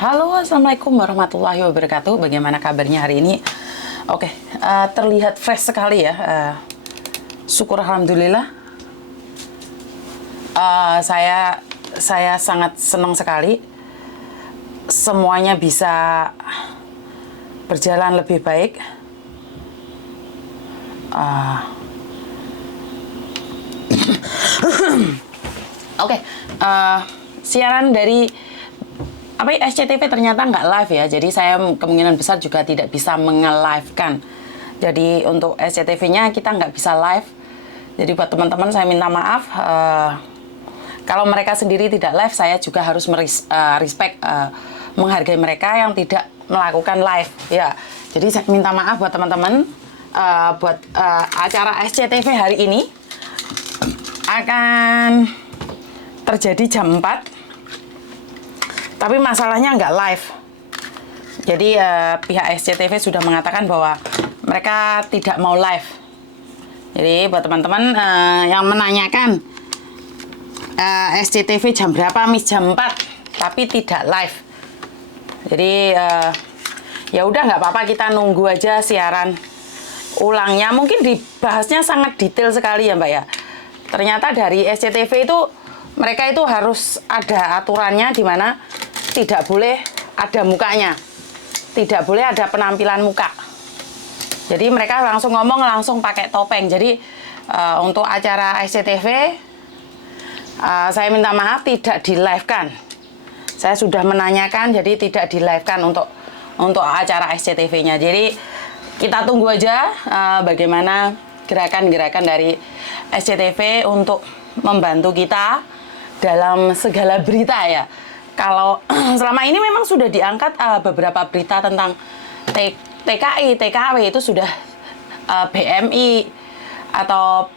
Halo, assalamualaikum warahmatullahi wabarakatuh. Bagaimana kabarnya hari ini? Oke, terlihat fresh sekali ya. Syukur alhamdulillah. Saya sangat senang sekali. Semuanya bisa berjalan lebih baik. Oke, siaran dari SCTV ternyata nggak live ya, jadi saya kemungkinan besar juga tidak bisa menge-live-kan. Jadi untuk SCTV-nya kita nggak bisa live. Jadi buat teman-teman saya minta maaf. Kalau mereka sendiri tidak live, saya juga harus respect, menghargai mereka yang tidak melakukan live. Ya, jadi saya minta maaf buat teman-teman. Buat acara SCTV hari ini akan terjadi jam 4. Tapi masalahnya nggak live. Jadi pihak SCTV sudah mengatakan bahwa mereka tidak mau live. Jadi buat teman-teman yang menanyakan SCTV jam berapa, Miss, jam 4, tapi tidak live. Jadi ya udah nggak apa-apa, kita nunggu aja siaran ulangnya. Mungkin dibahasnya sangat detail sekali ya Mbak ya. Ternyata dari SCTV itu mereka itu harus ada aturannya di mana tidak boleh ada mukanya, tidak boleh ada penampilan muka. Jadi mereka langsung ngomong langsung pakai topeng. Jadi untuk acara SCTV saya minta maaf tidak di live kan. Saya sudah menanyakan, jadi tidak di live kan untuk acara SCTV-nya. Jadi kita tunggu aja bagaimana gerakan-gerakan dari SCTV untuk membantu kita dalam segala berita ya. Kalau selama ini memang sudah diangkat beberapa berita tentang TKI, TKW itu sudah BMI atau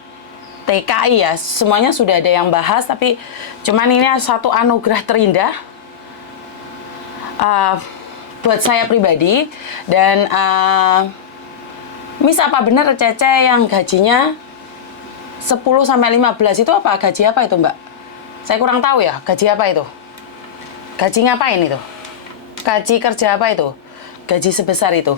TKI ya, semuanya sudah ada yang bahas. Tapi cuman ini satu anugerah terindah buat saya pribadi. Dan Miss, apa benar Cece yang gajinya 10-15 itu apa? Gaji apa itu Mbak? Saya kurang tahu ya, gaji apa itu? Gaji ngapain itu? Gaji kerja apa itu? Gaji sebesar itu?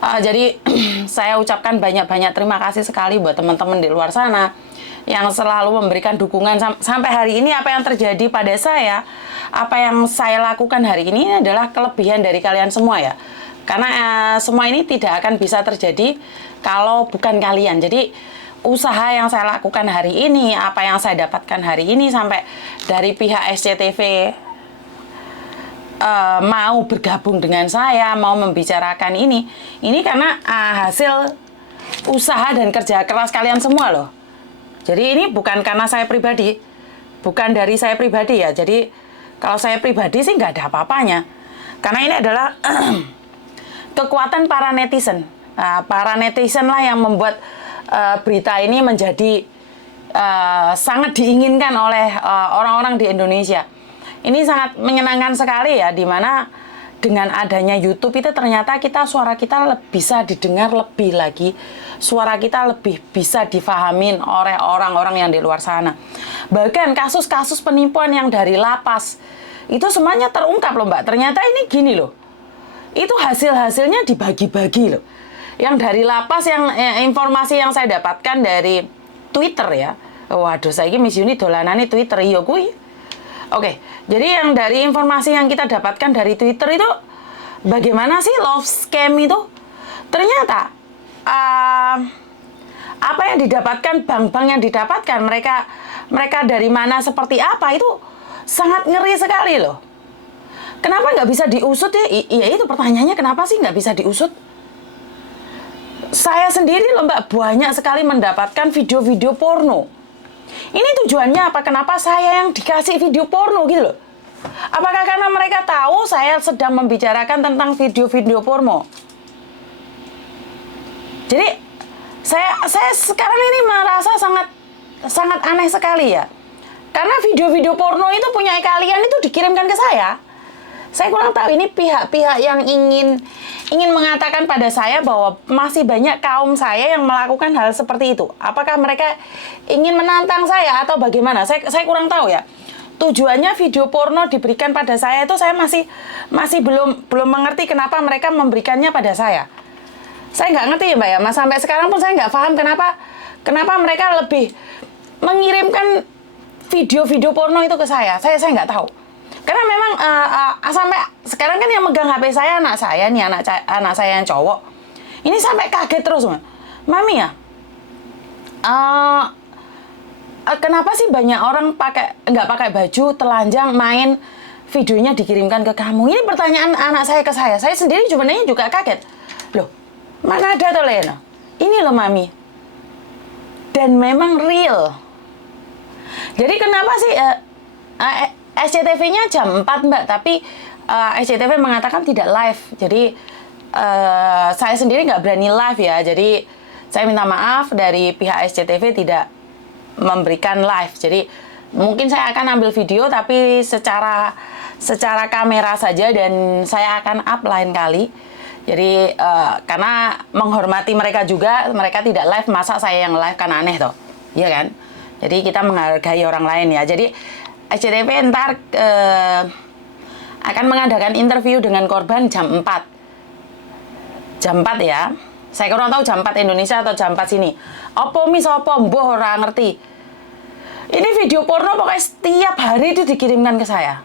Jadi saya ucapkan banyak-banyak terima kasih sekali buat teman-teman di luar sana yang selalu memberikan dukungan sampai hari ini. Apa yang terjadi pada saya, apa yang saya lakukan hari ini adalah kelebihan dari kalian semua ya. Karena semua ini tidak akan bisa terjadi kalau bukan kalian. Jadi usaha yang saya lakukan hari ini, apa yang saya dapatkan hari ini, sampai dari pihak SCTV mau bergabung dengan saya, mau membicarakan ini karena hasil usaha dan kerja keras kalian semua loh. Jadi ini bukan karena saya pribadi, bukan dari saya pribadi ya. Jadi kalau saya pribadi sih nggak ada apa-apanya, karena ini adalah kekuatan para netizen. Para netizen lah yang membuat berita ini menjadi sangat diinginkan oleh orang-orang di Indonesia. Ini sangat menyenangkan sekali ya, dimana dengan adanya YouTube itu ternyata suara kita bisa didengar lebih lagi, suara kita lebih bisa difahamin oleh orang-orang yang di luar sana. Bahkan kasus-kasus penipuan yang dari lapas itu semuanya terungkap loh Mbak. Ternyata ini gini loh, itu hasil-hasilnya dibagi-bagi loh. Yang dari lapas, yang informasi yang saya dapatkan dari Twitter ya. Waduh, saya ini Miss Yuni dolanane Twitter iya kuwi. Oke, jadi yang dari informasi yang kita dapatkan dari Twitter itu, bagaimana sih love scam itu? Ternyata apa yang didapatkan, bank-bank yang didapatkan, mereka dari mana, seperti apa, itu sangat ngeri sekali loh. Kenapa nggak bisa diusut ya? Iya, itu pertanyaannya, kenapa sih nggak bisa diusut? Saya sendiri loh Mbak, banyak sekali mendapatkan video-video porno. Ini tujuannya apa? Kenapa saya yang dikasih video porno gitu loh? Apakah karena mereka tahu saya sedang membicarakan tentang video-video porno? Jadi saya sekarang ini merasa sangat aneh sekali ya. Karena video-video porno itu punya kalian itu dikirimkan ke saya. Saya kurang tahu ini pihak-pihak yang ingin mengatakan pada saya bahwa masih banyak kaum saya yang melakukan hal seperti itu. Apakah mereka ingin menantang saya atau bagaimana? Saya kurang tahu ya. tujuannya video porno diberikan pada saya itu saya masih belum mengerti kenapa mereka memberikannya pada saya. Saya nggak ngerti ya Mbak ya, Mas, sampai sekarang pun saya nggak paham kenapa mereka lebih mengirimkan video-video porno itu ke saya. Saya nggak tahu. Karena memang sampai sekarang kan yang megang HP saya anak saya nih, anak saya yang cowok. Ini sampai kaget terus, Mami ya. Kenapa sih banyak orang nggak pakai baju, telanjang, main, videonya dikirimkan ke kamu? Ini pertanyaan anak saya ke saya. Saya sendiri sebenarnya juga kaget. Loh, mana ada tuh Lena? Ini loh Mami. Dan memang real. Jadi kenapa sih SCTV-nya jam 4 Mbak, tapi SCTV mengatakan tidak live. Jadi saya sendiri nggak berani live ya. Jadi saya minta maaf dari pihak SCTV tidak memberikan live. Jadi mungkin saya akan ambil video tapi secara kamera saja dan saya akan up lain kali. Jadi karena menghormati mereka juga, mereka tidak live, masa saya yang live, kan aneh toh. Iya kan? Jadi kita menghargai orang lain ya. Jadi SCTV ntar akan mengadakan interview dengan korban jam 4. Jam 4 ya. Saya kurang tahu jam 4 Indonesia atau jam 4 sini. Apa mboh ora ngerti. Ini video porno pokoknya setiap hari itu dikirimkan ke saya.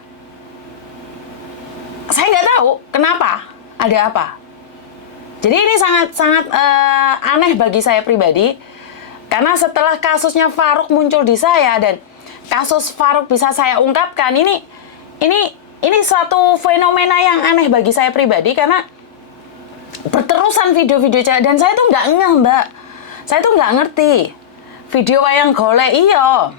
Saya nggak tahu kenapa, ada apa. Jadi ini sangat aneh bagi saya pribadi. Karena setelah kasusnya Farouk muncul di saya dan kasus Farouk bisa saya ungkapkan, ini suatu fenomena yang aneh bagi saya pribadi karena berterusan video-video cewek dan saya tuh nggak ngeh Mbak, saya tuh nggak ngerti video wayang golek iya.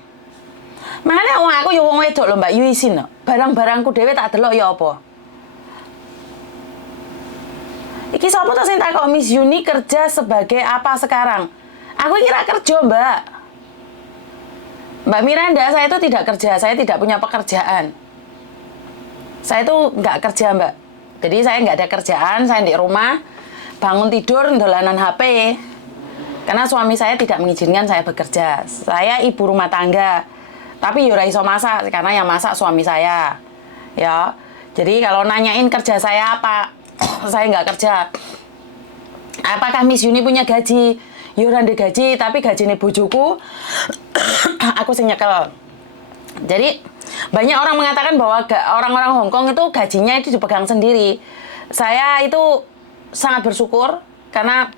Makanya aku ya wong wedok lho Mbak, yo isin lho. Barang-barangku dhewe tak delok ya apa. Iki sapa to sing takok Miss Yuni kerja sebagai apa sekarang? Aku kira kerja Mbak. Mbak Miranda, saya itu tidak kerja, saya tidak punya pekerjaan. Saya itu nggak kerja Mbak. Jadi saya nggak ada kerjaan, saya di rumah, bangun tidur, dolanan HP. Karena suami saya tidak mengizinkan saya bekerja. Saya ibu rumah tangga. Tapi yura iso masak, karena yang masak suami saya. Ya, jadi kalau nanyain kerja saya apa, saya nggak kerja. Apakah Miss Yuni punya gaji? Yura ada gaji, tapi gajinya bojoku, aku sing nyekel. Jadi banyak orang mengatakan bahwa orang-orang Hongkong itu gajinya itu dipegang sendiri. Saya itu sangat bersyukur karena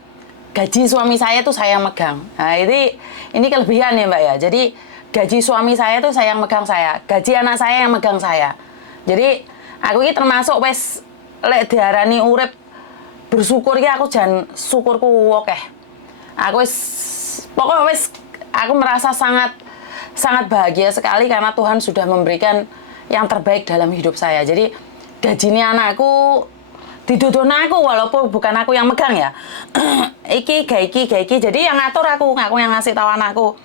gaji suami saya itu saya yang megang. Nah ini kelebihan ya Mbak ya. Jadi gaji suami saya itu saya yang megang saya, gaji anak saya yang megang saya. Jadi aku ini termasuk wes lek diarani urip bersyukur ya, aku jan syukurku akeh. Aku aku merasa sangat bahagia sekali karena Tuhan sudah memberikan yang terbaik dalam hidup saya. Jadi gajinya anakku didodono aku walaupun bukan aku yang megang ya. iki. Jadi yang ngatur aku yang ngasih tahu anakku.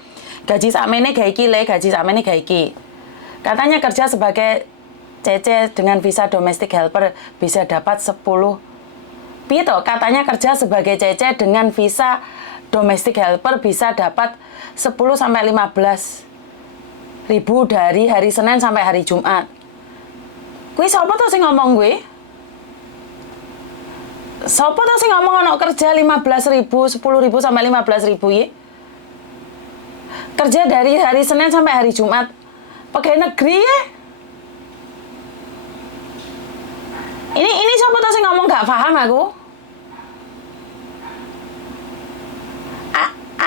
Gaji sakmene gawe iki le, gaji sakmene gawe iki. Katanya kerja sebagai CC dengan visa domestic helper bisa dapat 10 pito. Katanya kerja sebagai CC dengan visa domestic helper bisa dapat 10 sampai 15 ribu dari hari Senin sampai hari Jumat. Kuwi sapa tuh sing ngomong gue? Sapa tuh sing ngomong ana kerja 15.000, 10.000 sampai 15.000 ya? Kerja dari hari Senin sampai hari Jumat. Pegawai negeri ya? Ini siapa tuh sing ngomong gak paham aku?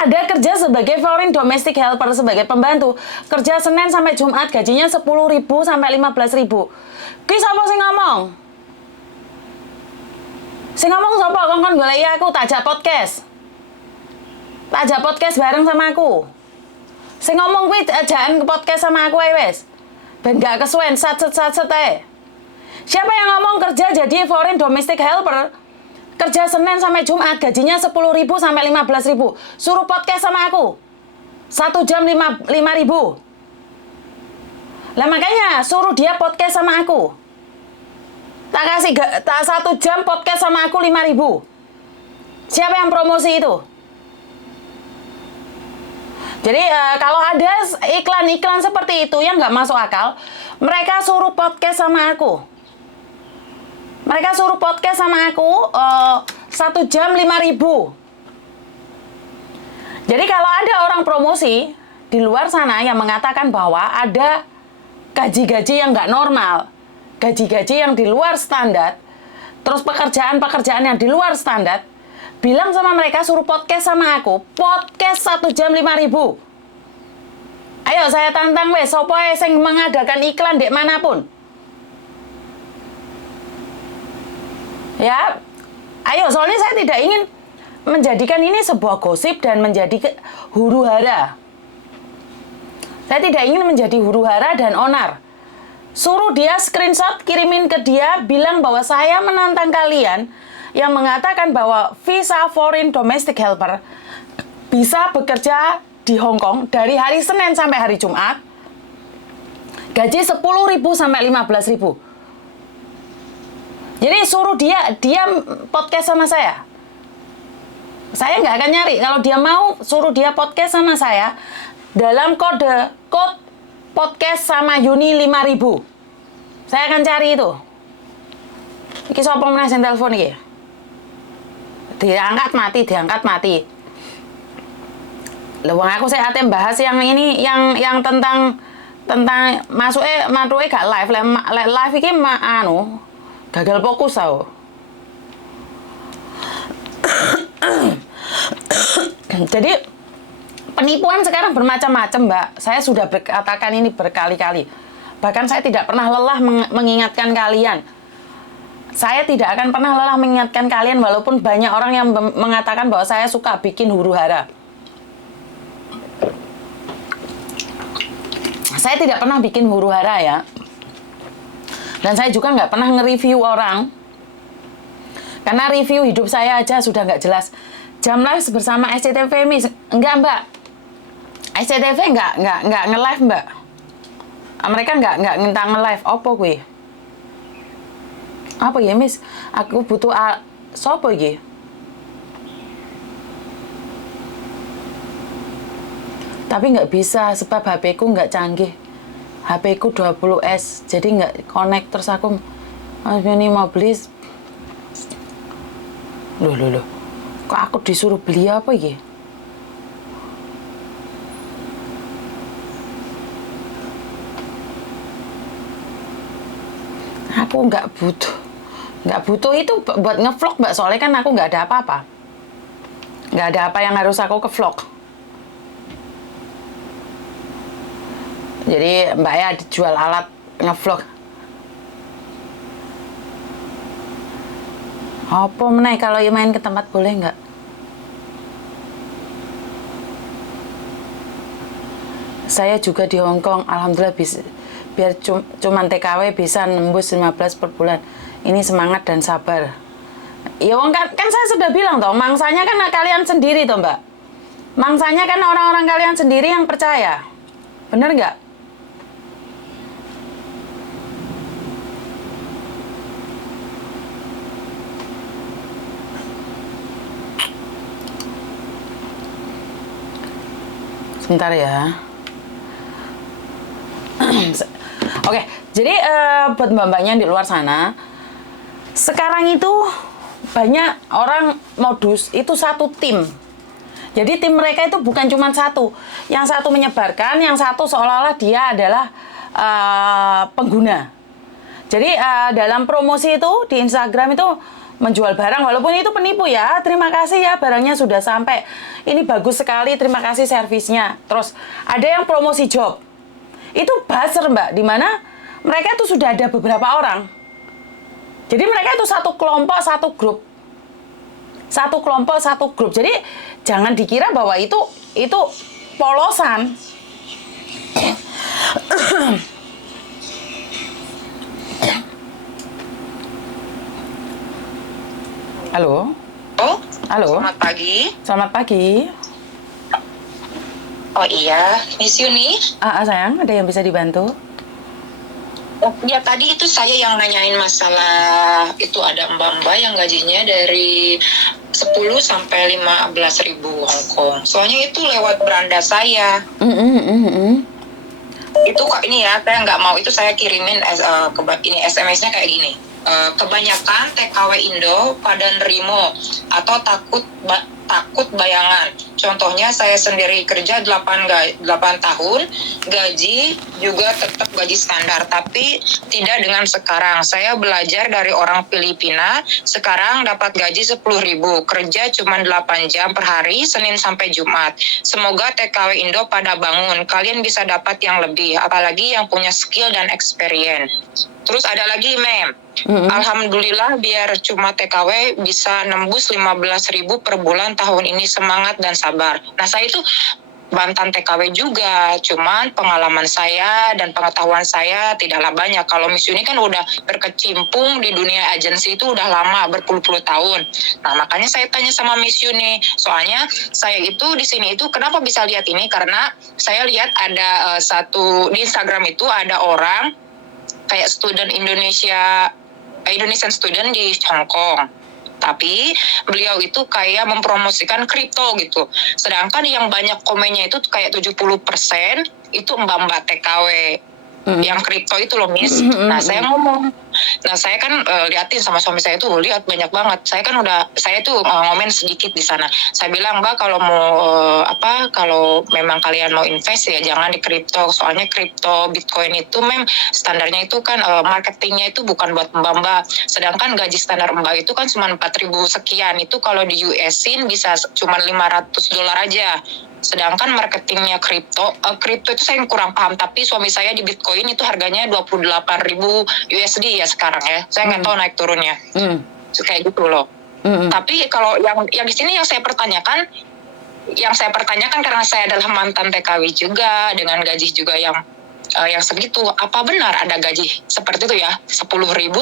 Ada kerja sebagai foreign domestic helper, sebagai pembantu. Kerja Senin sampai Jumat, gajinya 10.000 sampai 15.000. Ki sapa sing ngomong? Sing ngomong sapa? Kon goleki aku, tajak podcast. Tajak podcast bareng sama aku. Sing ngomong kuwi ajakan ke podcast sama aku ae wis. Ben gak kesuwen sat-set ae. Siapa yang ngomong kerja jadi foreign domestic helper? Kerja Senin sampai Jumat, gajinya 10.000 sampai 15.000. Suruh podcast sama aku. 1 jam 5.000. Lah makanya suruh dia podcast sama aku. Tak kasih 1 jam podcast sama aku 5.000. Siapa yang promosi itu? Jadi kalau ada iklan-iklan seperti itu yang nggak masuk akal, mereka suruh podcast sama aku. Mereka suruh podcast sama aku 1 jam 5.000. Jadi kalau ada orang promosi di luar sana yang mengatakan bahwa ada gaji-gaji yang nggak normal, gaji-gaji yang di luar standar, terus pekerjaan-pekerjaan yang di luar standar, bilang sama mereka suruh podcast sama aku. Podcast 1 jam 5.000. Ayo saya tantang wes, sopo sing mengadakan iklan dek manapun. Ya, ayo soalnya saya tidak ingin menjadikan ini sebuah gosip dan menjadi huru hara. Saya tidak ingin menjadi huru hara dan onar. Suruh dia screenshot, kirimin ke dia, bilang bahwa saya menantang kalian yang mengatakan bahwa visa foreign domestic helper bisa bekerja di Hong Kong dari hari Senin sampai hari Jumat, gaji 10.000 sampai 15.000. Jadi suruh dia podcast sama saya. Saya nggak akan nyari. Kalau dia mau, suruh dia podcast sama saya dalam kode podcast sama Yuni 5.000. Saya akan cari itu. Iki sapa meneh sing telepon iki? Diangkat mati. Lah wong aku sik ate bahas yang ini yang tentang matuke gak live. Lek live iki gagal fokus tau. Jadi penipuan sekarang bermacam-macam, Mbak. Saya sudah berkatakan ini berkali-kali. Bahkan saya tidak pernah lelah mengingatkan kalian. Saya tidak akan pernah lelah mengingatkan kalian walaupun banyak orang yang mengatakan bahwa saya suka bikin huru hara. Saya tidak pernah bikin huru hara ya. Dan saya juga nggak pernah nge-review orang. Karena review hidup saya aja sudah nggak jelas. Jam live bersama SCTV Miss. Enggak, Mbak. SCTV nggak nge-live, Mbak. Mereka nggak minta nge-live. Apa gue? Apa ya, Miss? Aku butuh sopo iki? Tapi nggak bisa sebab HP ku nggak canggih. HP ku 20S, jadi nggak connect. Terus aku ini mau beli. Loh. Kok aku disuruh beli apa ya? Aku nggak butuh itu buat ngevlog, Mbak. Soalnya kan aku nggak ada apa-apa. Nggak ada apa yang harus aku ke vlog. Jadi Mbak ya dijual alat ngevlog. Apa meneh kalau main ke tempat boleh nggak? Saya juga di Hong Kong, alhamdulillah bisa, biar cuman TKW bisa nembus 15 per bulan. Ini semangat dan sabar. Ya kan saya sudah bilang toh, mangsanya kan kalian sendiri toh, Mbak. Mangsanya kan orang-orang kalian sendiri yang percaya. Bener nggak? Sebentar ya. Oke, jadi buat mbak-mbaknya di luar sana, sekarang itu banyak orang modus itu satu tim. Jadi tim mereka itu bukan cuma satu. Yang satu menyebarkan, yang satu seolah-olah dia adalah pengguna. Jadi dalam promosi itu di Instagram itu menjual barang, walaupun itu penipu ya. Terima kasih ya, barangnya sudah sampai. Ini bagus sekali, terima kasih servisnya. Terus ada yang promosi job. Itu buzzer, Mbak, di mana mereka itu sudah ada beberapa orang. Jadi mereka itu satu kelompok, satu grup. Satu kelompok, satu grup. Jadi jangan dikira bahwa itu polosan. Halo? Halo? Selamat pagi. Selamat pagi. Oh iya, Miss Yuni. Sayang, ada yang bisa dibantu? Ya tadi itu saya yang nanyain masalah itu ada mbak-mbak yang gajinya dari 1 10 sampai 15 ribu Hongkong. Soalnya itu lewat beranda saya. Itu kok ini ya, saya nggak mau itu saya kirimin ini SMS-nya kayak gini. Kebanyakan TKW Indo pada nerimo atau takut bayangan. Contohnya saya sendiri kerja 8 tahun, gaji juga tetap gaji standar, tapi tidak dengan sekarang. Saya belajar dari orang Filipina, sekarang dapat gaji 10.000, kerja cuma 8 jam per hari, Senin sampai Jumat. Semoga TKW Indo pada bangun, kalian bisa dapat yang lebih, apalagi yang punya skill dan experience. Terus ada lagi, Mem. Alhamdulillah biar cuma TKW bisa nembus 15.000 per bulan tahun ini, semangat dan sabar. Nah, saya itu mantan TKW juga, cuman pengalaman saya dan pengetahuan saya tidaklah banyak. Kalau Miss Uni kan udah berkecimpung di dunia agensi itu udah lama, berpuluh-puluh tahun. Nah, makanya saya tanya sama Miss Uni. Soalnya saya itu di sini itu kenapa bisa lihat ini, karena saya lihat ada satu di Instagram itu ada orang kayak student Indonesian student di Hong Kong. Tapi beliau itu kayak mempromosikan kripto gitu. Sedangkan yang banyak komennya itu kayak 70% itu mbak-mbak TKW. Yang kripto itu loh, Miss. Nah, saya ngomong. Nah, saya kan liatin sama suami saya tuh, lihat banyak banget. Saya tuh ngomen sedikit di sana. Saya bilang, Mbak, kalau mau kalau memang kalian mau invest ya jangan di kripto. Soalnya kripto, Bitcoin itu standarnya itu kan marketingnya itu bukan buat mbak-mbak. Sedangkan gaji standar mbak itu kan cuma 4.000 sekian. Itu kalau di US-in bisa cuma $500 aja. Sedangkan marketingnya kripto itu saya kurang paham, tapi suami saya di Bitcoin itu harganya 28.000 USD ya sekarang ya. Saya nggak tahu naik turunnya. Kayak gitu loh. Tapi kalau yang di sini yang saya pertanyakan karena saya adalah mantan TKW juga dengan gaji juga yang segitu. Apa benar ada gaji seperti itu ya? 10.000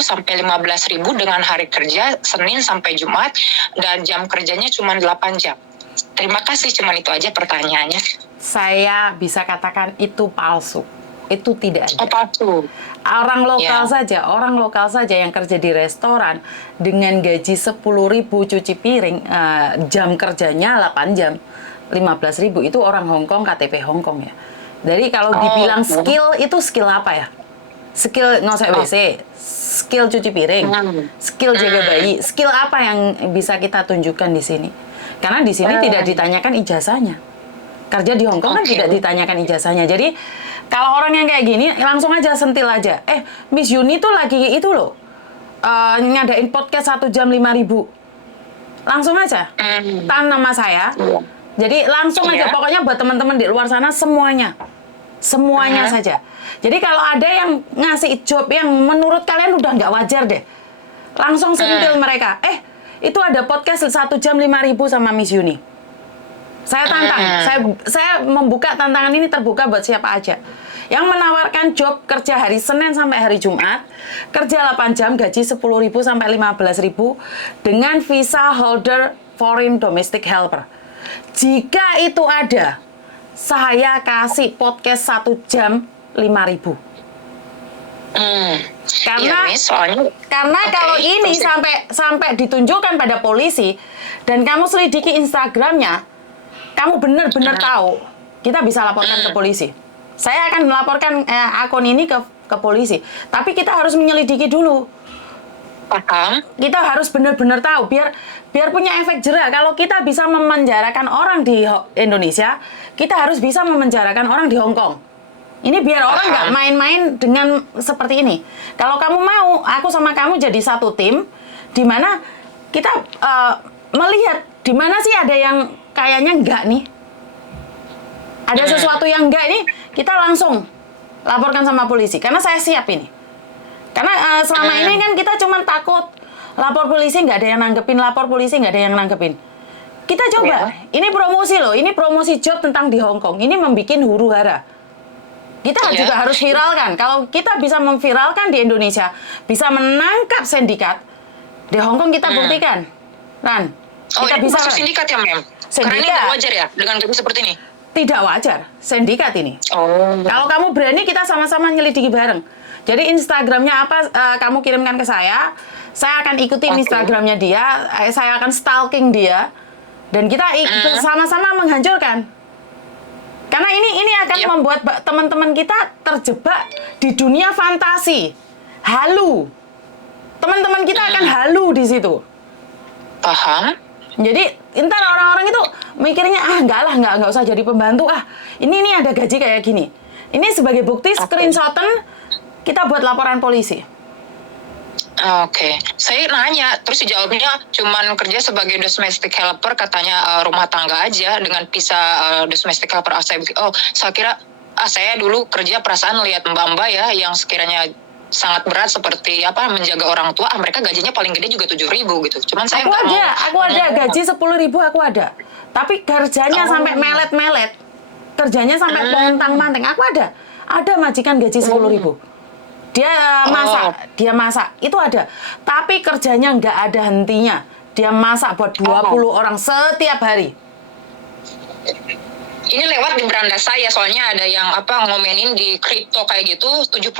sampai 15.000 dengan hari kerja Senin sampai Jumat dan jam kerjanya cuma 8 jam. Terima kasih, cuman itu aja pertanyaannya. Saya bisa katakan itu palsu. Itu tidak ada. Oh, palsu. Orang lokal saja yang kerja di restoran dengan gaji 10.000 cuci piring, jam kerjanya 8 jam, 15.000 itu orang Hong Kong, KTP Hong Kong ya. Jadi kalau dibilang skill, itu skill apa ya? Skill ngosek WC, skill cuci piring, skill jaga bayi, skill apa yang bisa kita tunjukkan di sini? Karena di sini tidak ditanyakan ijazahnya. Kerja di Hong Kong kan tidak ditanyakan ijazahnya. Jadi kalau orang yang kayak gini langsung aja sentil aja. Miss Uni tuh lagi itu loh, ngadain podcast 1 jam 5.000. Langsung aja tan nama saya. Jadi langsung aja, pokoknya buat teman-teman di luar sana semuanya saja. Jadi kalau ada yang ngasih job yang menurut kalian udah nggak wajar deh, langsung sentil mereka. Itu ada podcast 1 jam 5.000 sama Miss Uni. Saya tantang, saya membuka tantangan ini terbuka buat siapa aja yang menawarkan job kerja hari Senin sampai hari Jumat, kerja 8 jam, gaji 10.000 sampai 15.000 dengan visa holder foreign domestic helper. Jika itu ada, saya kasih podcast 1 jam 5.000. Karena kalau ini sampai ditunjukkan pada polisi dan kamu selidiki Instagramnya, kamu benar-benar tahu, kita bisa laporkan ke polisi. Saya akan melaporkan akun ini ke polisi, tapi kita harus menyelidiki dulu. Paham? Kita harus benar-benar tahu biar punya efek jerak. Kalau kita bisa memenjarakan orang di Indonesia, kita harus bisa memenjarakan orang di Hong Kong. Ini biar orang nggak main-main dengan seperti ini. Kalau kamu mau, aku sama kamu jadi satu tim, di mana kita melihat di mana sih ada yang kayaknya enggak nih. Ada sesuatu yang enggak nih, kita langsung laporkan sama polisi. Karena saya siap ini. Karena selama ini kan kita cuma takut lapor polisi nggak ada yang nanggepin, lapor polisi nggak ada yang nanggepin. Kita coba, ini promosi loh, ini promosi job tentang di Hong Kong. Ini membikin huru hara. Kita juga harus viralkan. Kalau kita bisa memviralkan di Indonesia, bisa menangkap sindikat, di Hong Kong kita buktikan. Ran, kita bisa masuk sindikat ya, Mem? Karena ini nggak wajar ya, dengan gaji seperti ini? tidak wajar, sindikat ini. Oh. Kalau kamu berani, kita sama-sama nyelidiki bareng. Jadi Instagramnya apa, kamu kirimkan ke saya akan ikutin Instagramnya dia, saya akan stalking dia, dan kita bersama-sama menghancurkan. Karena ini akan membuat teman-teman kita terjebak di dunia fantasi, halu. Teman-teman kita akan halu di situ. Paham? Jadi entar orang-orang itu mikirnya nggak usah jadi pembantu ini ada gaji kayak gini. Ini sebagai bukti screenshotan kita buat laporan polisi. Oke. Saya nanya, terus dijawabnya cuman kerja sebagai domestic helper, katanya rumah tangga aja dengan visa domestic helper. Saya kira saya dulu kerja, perasaan lihat mbak-mbak ya yang sekiranya sangat berat seperti menjaga orang tua, mereka gajinya paling gede juga 7.000 gitu. Cuman saya aku ada gaji 10.000 aku ada. Tapi kerjanya sampai melet-melet. Kerjanya sampai pontang-manting. Aku ada majikan gaji 10.000. Dia masak, itu ada. Tapi kerjanya nggak ada hentinya. Dia masak buat 20 orang setiap hari. Ini lewat di beranda saya, soalnya ada yang ngomenin di kripto kayak gitu, 70%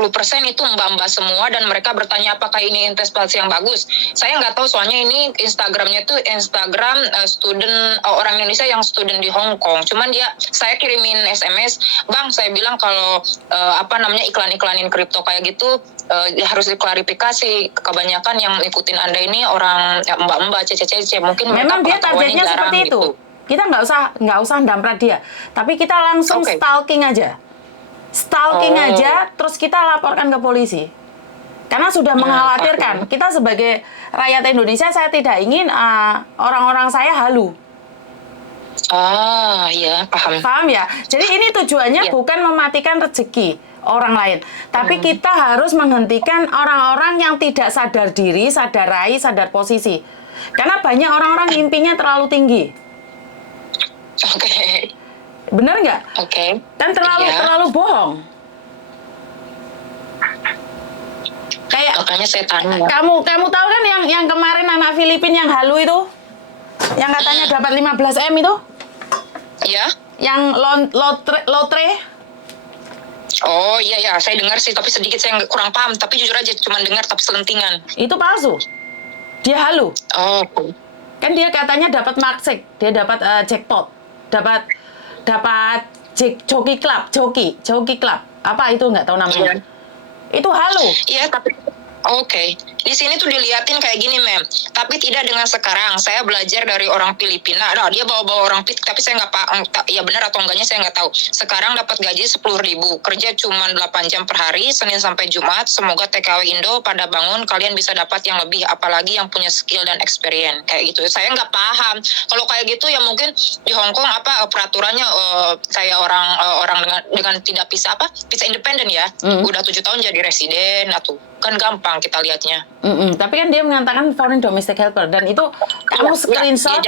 itu mbak-mbak semua, dan mereka bertanya apakah ini investasi yang bagus. Saya nggak tahu, soalnya ini Instagramnya tuh Instagram student orang Indonesia yang student di Hong Kong. Cuman saya kirimin SMS, Bang, saya bilang kalau iklan-iklanin kripto kayak gitu harus diklarifikasi. Kebanyakan yang ikutin Anda ini orang mbak-mbak, cece-cece, mungkin memang dia targetnya seperti itu. Gitu. Kita nggak usah damprat dia, tapi kita langsung stalking aja, terus kita laporkan ke polisi, karena sudah mengkhawatirkan. Kita sebagai rakyat Indonesia, saya tidak ingin orang-orang saya halu. Iya, paham. Paham ya? Jadi ini tujuannya bukan mematikan rezeki orang lain, tapi kita harus menghentikan orang-orang yang tidak sadar diri, sadar rai, sadar posisi. Karena banyak orang-orang mimpinya terlalu tinggi. Oke. Bener nggak? Oke. Dan terlalu bohong. Kayak makanya saya tanya. Kamu tahu kan yang kemarin anak Filipina yang halu itu? Yang katanya dapat 15 M itu? Iya. Yang lotre. Oh iya, saya dengar sih, tapi sedikit saya kurang paham. Tapi jujur aja, cuma dengar tapi selentingan. Itu palsu. Dia halu. Oh. Kan dia katanya dapat marksek, dia dapat jackpot, dapat joki club. Apa itu, nggak tahu namanya. Itu halu. Iya, tapi oke. Di sini tuh diliatin kayak gini, Mem. Tapi tidak dengan sekarang. Saya belajar dari orang Filipina. Dia bawa orang tapi saya nggak paham. Ya benar atau enggaknya saya nggak tahu. Sekarang dapat gaji 10.000. Kerja cuma 8 jam per hari, Senin sampai Jumat. Semoga TKW Indo pada bangun, kalian bisa dapat yang lebih. Apalagi yang punya skill dan experience. Kayak gitu. Saya nggak paham. Kalau kayak gitu ya mungkin di Hong Kong peraturannya saya orang dengan tidak bisa independen ya. Udah 7 tahun jadi residen atau kan gampang kita lihatnya. Tapi kan dia mengatakan foreign domestic helper, dan itu kamu screenshot,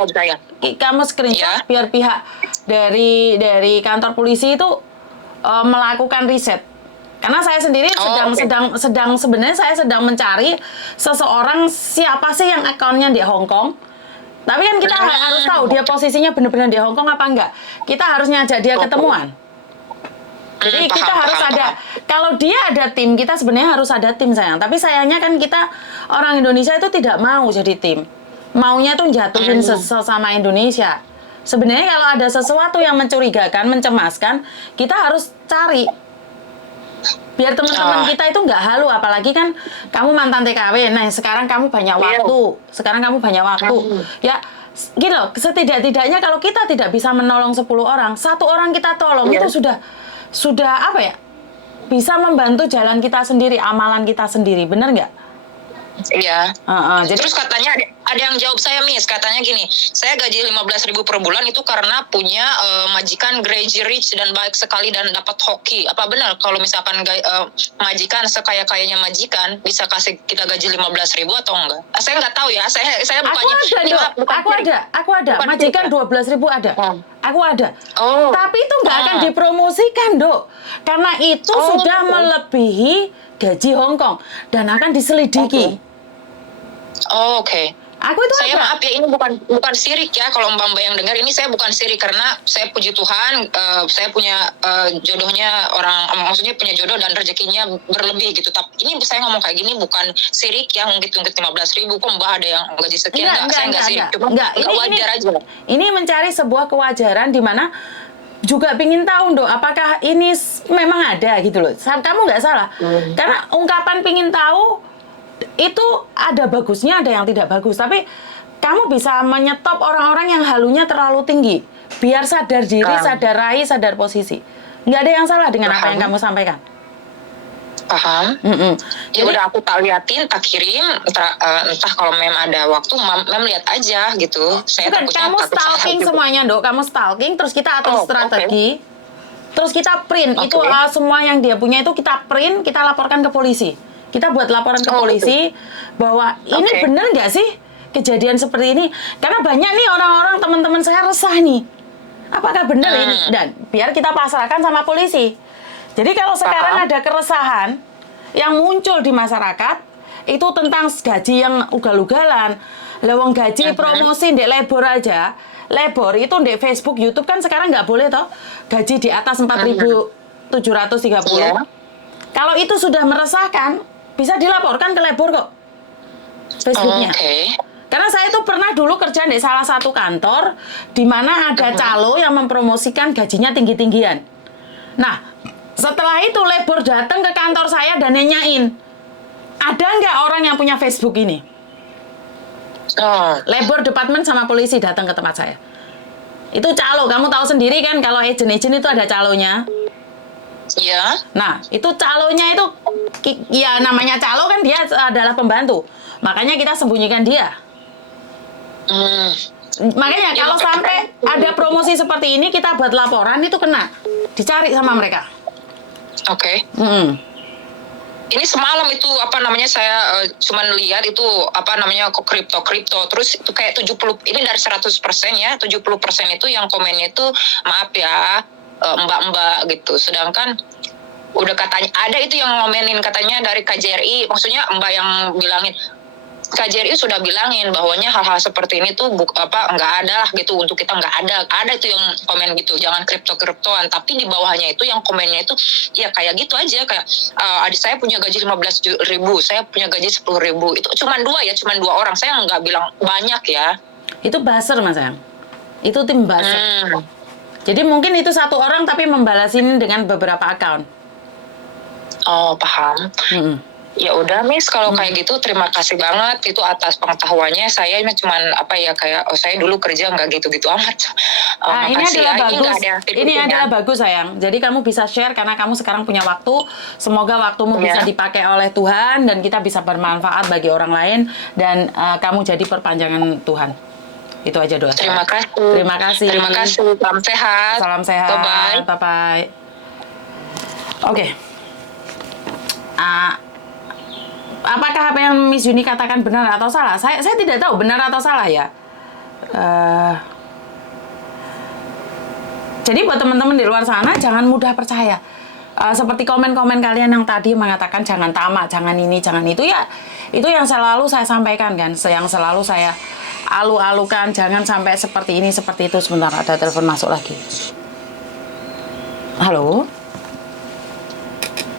biar pihak dari kantor polisi itu melakukan riset. Karena saya sendiri sebenarnya saya sedang mencari seseorang siapa sih yang akunnya di Hong Kong. Tapi kan kita harus tahu dia posisinya benar-benar di Hong Kong apa enggak. Kita harus ngajak dia ketemuan. Jadi kita harus ada, kalau dia ada tim, kita sebenarnya harus ada tim, sayang. Tapi sayangnya kan kita orang Indonesia itu tidak mau jadi tim. Maunya tuh jatuhin sesama Indonesia. Sebenarnya kalau ada sesuatu yang mencurigakan, mencemaskan, kita harus cari. Biar teman-teman kita itu nggak halu, apalagi kan kamu mantan TKW, nah sekarang kamu banyak waktu. Ya, gitu loh, setidak-tidaknya kalau kita tidak bisa menolong 10 orang, 1 orang kita tolong, itu sudah bisa membantu jalan kita sendiri, amalan kita sendiri, bener nggak? Iya. Jadi terus katanya ada yang jawab saya, Miss, katanya gini, saya gaji 15.000 per bulan itu karena punya majikan crazy rich dan baik sekali dan dapat hoki. Apa benar kalau misalkan majikan sekaya-kayanya majikan bisa kasih kita gaji 15.000 atau enggak? Saya nggak tahu ya. Saya bukannya aku ada majikan 12.000 ada. Aku ada. Tapi itu nggak akan dipromosikan, Dok. Karena itu sudah melebihi gaji Hong Kong dan akan diselidiki. Oke. Aku itu Saya ada. maaf ya, ini bukan sirik ya, kalau mbak-mbak yang dengar ini, saya bukan sirik karena saya puji Tuhan, saya punya jodohnya orang, maksudnya punya jodoh dan rezekinya berlebih gitu. Tapi ini saya ngomong kayak gini bukan sirik ya, ngungkit-ngungkit 15.000 kok mbak ada yang gaji sekian, saya nggak sirik, cuma nggak wajar aja. Ini mencari sebuah kewajaran di mana juga pingin tahu dong apakah ini memang ada gitu loh. Kamu nggak salah. Karena ungkapan pingin tahu itu ada bagusnya, ada yang tidak bagus. Tapi kamu bisa menyetop orang-orang yang halunya terlalu tinggi. Biar sadar diri, sadar rai, sadar posisi. Nggak ada yang salah dengan apa yang kamu sampaikan. Paham? Ya udah, aku tak liatin, tak kirim, entah kalau mem ada waktu, mem lihat aja gitu. Saya bukan, kamu stalking semuanya, Dok. Kamu stalking, terus kita atur strategi. Terus kita print. Itu semua yang dia punya itu kita print, kita laporkan ke polisi. Kita buat laporan ke polisi bahwa ini benar nggak sih kejadian seperti ini? Karena banyak nih orang-orang, teman-teman saya resah nih. Apakah benar ini? Dan biar kita pasrahkan sama polisi. Jadi kalau sekarang ada keresahan yang muncul di masyarakat, itu tentang gaji yang ugal-ugalan, lewong gaji promosi ndek lebor aja. Lebor itu ndek Facebook, YouTube kan sekarang nggak boleh toh. Gaji di atas 4.730. Kalau itu sudah meresahkan, bisa dilaporkan ke lebor kok. Facebooknya. Karena saya itu pernah dulu kerja di salah satu kantor, di mana ada calo yang mempromosikan gajinya tinggi-tinggian. Nah, setelah itu lebor datang ke kantor saya dan nanyain, ada nggak orang yang punya Facebook ini? Lebor departemen sama polisi datang ke tempat saya. Itu calo, kamu tahu sendiri kan kalau agent-agent itu ada calonya. Iya. Nah, itu calonya itu, ya namanya calo kan dia adalah pembantu. Makanya kita sembunyikan dia. Makanya kalau sampai ada promosi seperti ini, kita buat laporan itu kena. Dicari sama mereka. Ini semalam itu saya cuman lihat itu kok kripto terus itu kayak 70, ini dari 100% ya, 70% itu yang komennya itu maaf ya, mbak-mbak gitu. Sedangkan udah katanya ada itu yang ngomenin katanya dari KJRI, maksudnya mbak yang bilangin KJRI sudah bilangin bahwanya hal-hal seperti ini tuh nggak ada lah gitu, untuk kita nggak ada itu yang komen gitu, jangan kriptoan. Tapi di bawahnya itu yang komennya itu ya kayak gitu aja, kayak adik saya punya gaji 15.000, saya punya gaji 10.000. Itu cuma dua orang, saya nggak bilang banyak ya. Itu buzzer Mas Sayang, itu tim buzzer. Jadi mungkin itu satu orang tapi membalasin dengan beberapa account. Paham. Ya udah Miss, kalau kayak gitu terima kasih banget itu atas pengetahuannya. Saya cuman saya dulu kerja nggak gitu-gitu amat. Ini adalah bagus. Ini adalah bagus sayang. Jadi kamu bisa share karena kamu sekarang punya waktu. Semoga waktumu bisa dipakai oleh Tuhan dan kita bisa bermanfaat bagi orang lain dan kamu jadi perpanjangan Tuhan. Itu aja doa. Terima kasih. Terima kasih. Terima kasih. Salam sehat. Salam sehat. Bye-bye. Bye-bye. Oke. Apakah apa yang Miss Yuni katakan benar atau salah? Saya tidak tahu benar atau salah ya. Jadi buat teman-teman di luar sana jangan mudah percaya. Seperti komen-komen kalian yang tadi mengatakan jangan tamak, jangan ini, jangan itu ya. Itu yang selalu saya sampaikan kan, yang selalu saya alu-alukan, jangan sampai seperti ini, seperti itu. Sebentar, ada telepon masuk lagi. Halo?